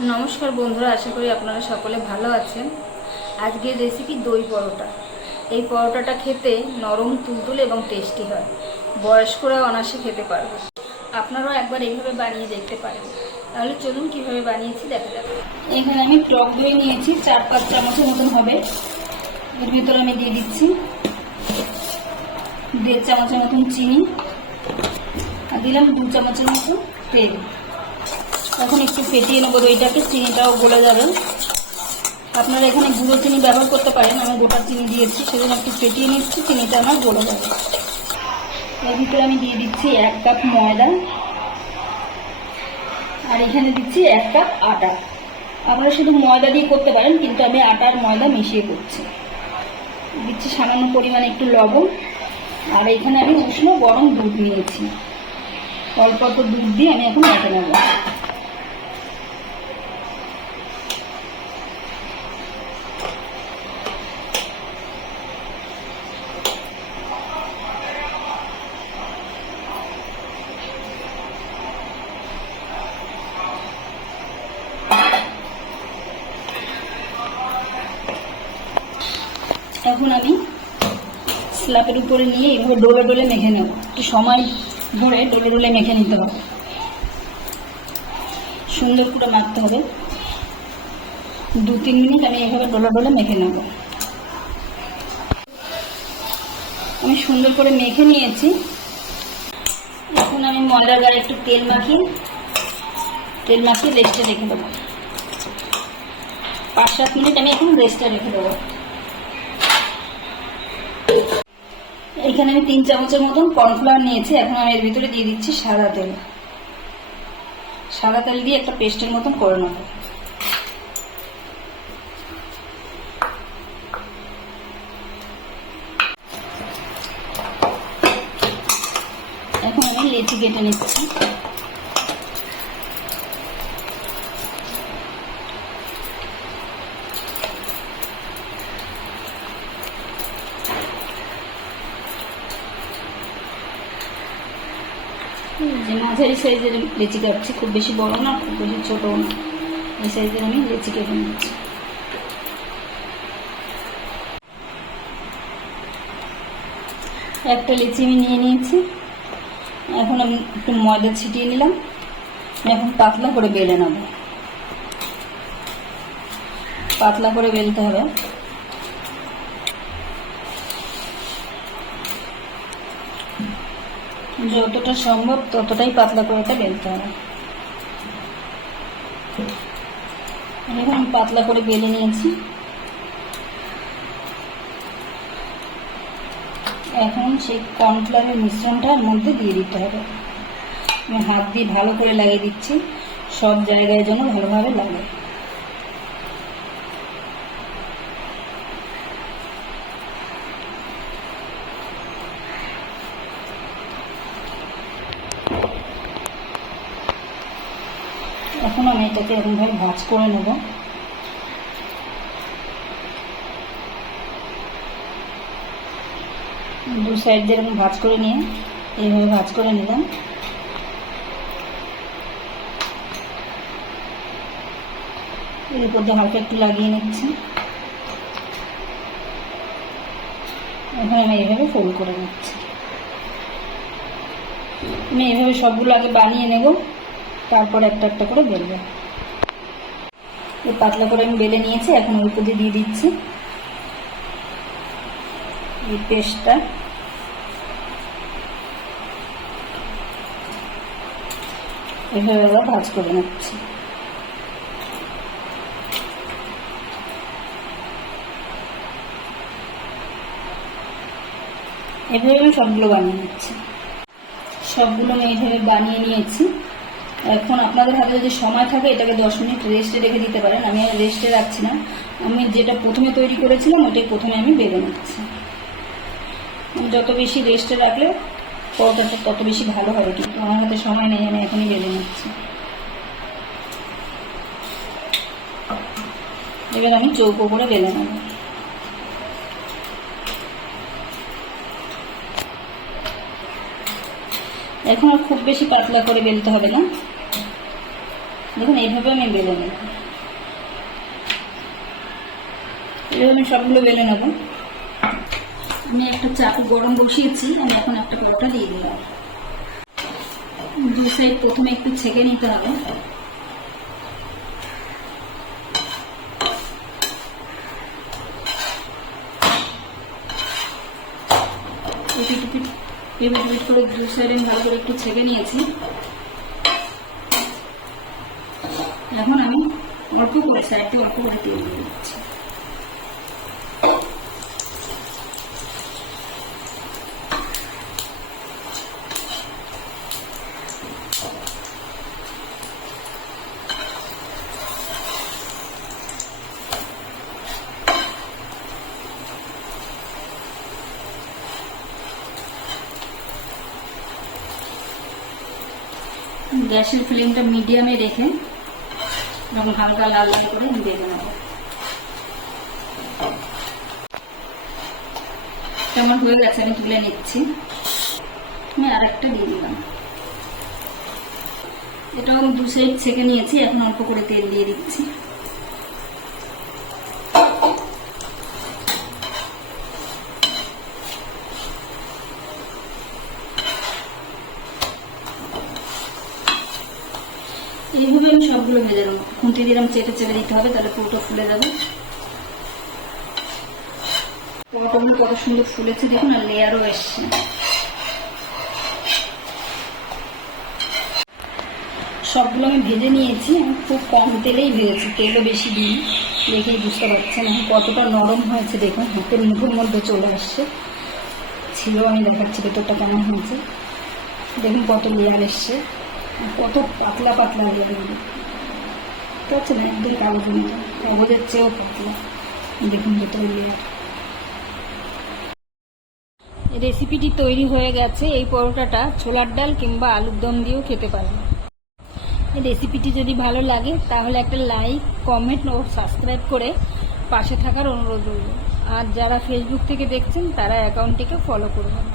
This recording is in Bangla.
नमस्कार बंधुरा आशा करी आपनारा सकले भालो आछेन। आजकेर रेसिपि दई परोटा। এই পরোটাটা খেতে নরম তুলতুলে এবং টেস্টি হয়। বয়স্করা অনায়াসে খেতে পারবে। আপনারাও একবার এইভাবে বানিয়ে দেখতে পারেন। তাহলে চলুন কিভাবে বানিয়েছি দেখা যাক। এখানে আমি টক দই নিয়েছি 4-5 চামচের মতন হবে। এর ভিতরে আমি দিয়ে দিচ্ছি 1.5 চামচের মতন চিনি আর দিলাম 2 চামচের মতন তেল। এখন একটু ফেটিয়ে নেব দইটাকে, চিনিটাও গলে যাবে। আপনারা এখানে গুঁড়ো চিনি ব্যবহার করতে পারেন, আমি গোটা চিনি দিয়েছি, সেজন্য একটু ফেটিয়ে নিচ্ছি, চিনিটা আমার গলে যাবে। এর ভিতরে আমি দিয়ে দিচ্ছি 1 কাপ ময়দা আর এখানে দিচ্ছি 1 কাপ আটা। আপনারা শুধু ময়দা দিয়ে করতে পারেন, কিন্তু আমি আটা আর ময়দা মিশিয়ে করছি। দিচ্ছি সামান্য পরিমাণে একটু লবণ আর এখানে আমি উষ্ণ গরম দুধ নিয়েছি। অল্প অল্প দুধ দিয়ে আমি এখন মেখে নেব। এখন আমি স্ল্যাপের উপরে নিয়ে এইভাবে ডোলে ডোলে মেখে নেব। একটু সময় ধরে ডোলে ডোলে মেখে নিতে হবে, সুন্দর করে মাখতে হবে। 2-3 মিনিট আমি এইভাবে ডোলে ডোলে মেখে নেব। আমি সুন্দর করে মেখে নিয়েছি। এখন আমি ময়দার গায়ে একটু তেল মাখিয়ে রেস্টে রেখে দেবো। 5-7 মিনিট আমি এখন রেস্টে রেখে দেবো। এখানে আমি 3 চামচের মতন কর্নফ্লাওয়ার নিয়েছি। এখন আমি এর ভিতরে দিয়ে দিচ্ছি সাদা তেল। সাদা তেল দিয়ে একটা পেস্টের মতন করে নেব। এখন আমি লেচি কেটে নিচ্ছি। যে মাঝারি সাইজের লেচি কাটছি, খুব বেশি বড় না খুব বেশি ছোট না, এই সাইজের আমি লেচি কেটে নিচ্ছি। একটা লেচি আমি নিয়ে নিয়েছি। এখন আমি একটু ময়দা ছিটিয়ে নিলাম। এখন পাতলা করে বেলে নেব। পাতলা করে বেলতে হবে। যতটা সম্ভব ততটাই পাতলা করে এটা বেলতে হবে। এখন পাতলা করে বেলে নিয়েছি। এখন সেই কর্নফ্লাওয়ারের মিশ্রণটা এর মধ্যে দিয়ে দিতে হবে। আমি হাত দিয়ে ভালো করে লাগিয়ে দিচ্ছি, সব জায়গায় যেন ভালোভাবে লাগে। এখন আমি এটাকে এরকমভাবে ভাঁজ করে নেব। দু সাইড দিয়ে এরকম ভাঁজ করে নিয়ে এইভাবে ভাঁজ করে নিলাম। এর উপর দিয়ে হালকা একটু লাগিয়ে নিচ্ছি। এখন আমি এইভাবে ফোল্ড করে নিচ্ছি। আমি এইভাবে সবগুলো আগে বানিয়ে নেব, তারপর একটা একটা করে বেলবো। পাতলা করে আমি বেলে নিয়েছি। এখন ওর উপর দিয়ে দিচ্ছি এই পেস্টটা। এভাবে আবার ভাঁজ করে নিচ্ছি। এভাবে আমি সবগুলো বানিয়ে নিচ্ছি। সবগুলো আমি এইভাবে বানিয়ে নিয়েছি। এখন আপনাদের হাতে যদি সময় থাকে এটাকে 10 মিনিট রেস্টে রেখে দিতে পারেন। আমি রেস্টে রাখছি না, আমি যেটা প্রথমে তৈরি করেছিলাম ওটাই প্রথমে আমি বেলে নিচ্ছি। যত বেশি রেস্টে রাখলে পরোটাটা তত বেশি ভালো হবে, কিন্তু আমার হাতে সময় নেই, আমি এখনই বেলে নিচ্ছি। এবার আমি চৌকো করে বেলে নেব। এখন আর খুব বেশি পাতলা করে বেলতে হবে না, দেখুন এইভাবে আমি বেলে নেব, এইভাবে আমি সবগুলো বেলে নেব। আমি একটা চাকু গরম বসিয়েছি, আমি এখন একটা পরোটা দিয়ে দিলাম। দু সাইড প্রথমে একটু ছেঁকে নিতে হবে। পিট করে দু সাইডে ভালো করে একটু ছেঁকে নিয়েছি। এখন আমি অল্প করে সাইডে অল্প করে তেল দিয়ে দিচ্ছি। গ্যাসের ফ্লেমটা মিডিয়ামে রেখে এবং হালকা লাল লাল করে ভেজে নেব। আমার হয়ে গেছে, আমি তুলে নিচ্ছি। আমি আরেকটা দিয়ে দিলাম। এটাও দু সাইড ছেঁকে নিয়েছি, এখন অল্প করে তেল দিয়ে দিচ্ছি। এইভাবে আমি সবগুলো ভেজে নেবো। খুন্তি দিলাম, চেটে চেটে দিতে হবে, তাহলে পুরোটা ফুলে যাবে। পরোটাগুলো কত সুন্দর ফুলেছে দেখুন, আর লেয়ারও এসছে। সবগুলো আমি ভেজে নিয়েছি, আমি খুব কম তেলেই ভেজেছি, তেলও বেশি দিই, দেখেই বুঝতে পারছেন কতটা নরম হয়েছে। দেখুন হাতের মুখের মধ্যে চলে আসছে, ছিল আমি দেখাচ্ছি ভেতরটা কেমন হয়েছে। দেখুন কত লেয়ার এসছে, কত পাতলা পাতলা লেয়ার, ঠিক আছে না, একদম কাগজের মতো, কাগজের চেয়েও পাতলা। দেখুন ভেতর লেয়ার। রেসিপিটি তৈরি হয়ে গেছে। এই পরোটাটা ছোলার ডাল কিংবা আলুর দম দিয়েও খেতে পারেন। এই রেসিপিটি যদি ভালো লাগে তাহলে একটা লাইক, কমেন্ট ও সাবস্ক্রাইব করে পাশে থাকার অনুরোধ রইল। আর যারা ফেসবুক থেকে দেখছেন তারা অ্যাকাউন্টটিকে ফলো করবেন।